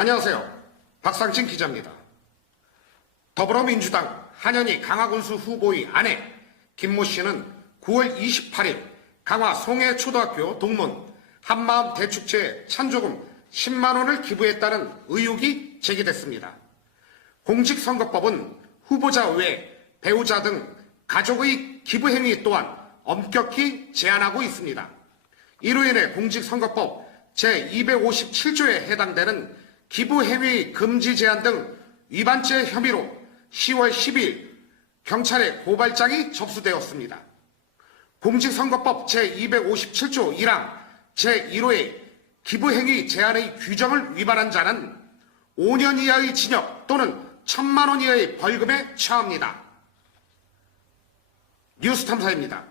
안녕하세요. 박상진 기자입니다. 더불어민주당 한현희 강화군수 후보의 아내 김모 씨는 9월 28일 강화 송해초등학교 동문 한마음 대축제 찬조금 10만 원을 기부했다는 의혹이 제기됐습니다. 공직선거법은 후보자 외 배우자 등 가족의 기부 행위 또한 엄격히 제한하고 있습니다. 이로 인해 공직선거법 제257조에 해당되는 기부 행위 금지 제한 등 위반죄 혐의로 10월 10일 경찰에 고발장이 접수되었습니다. 공직선거법 제257조 1항 제1호의 기부행위 제한의 규정을 위반한 자는 5년 이하의 징역 또는 1천만 원 이하의 벌금에 처합니다. 뉴스탐사입니다.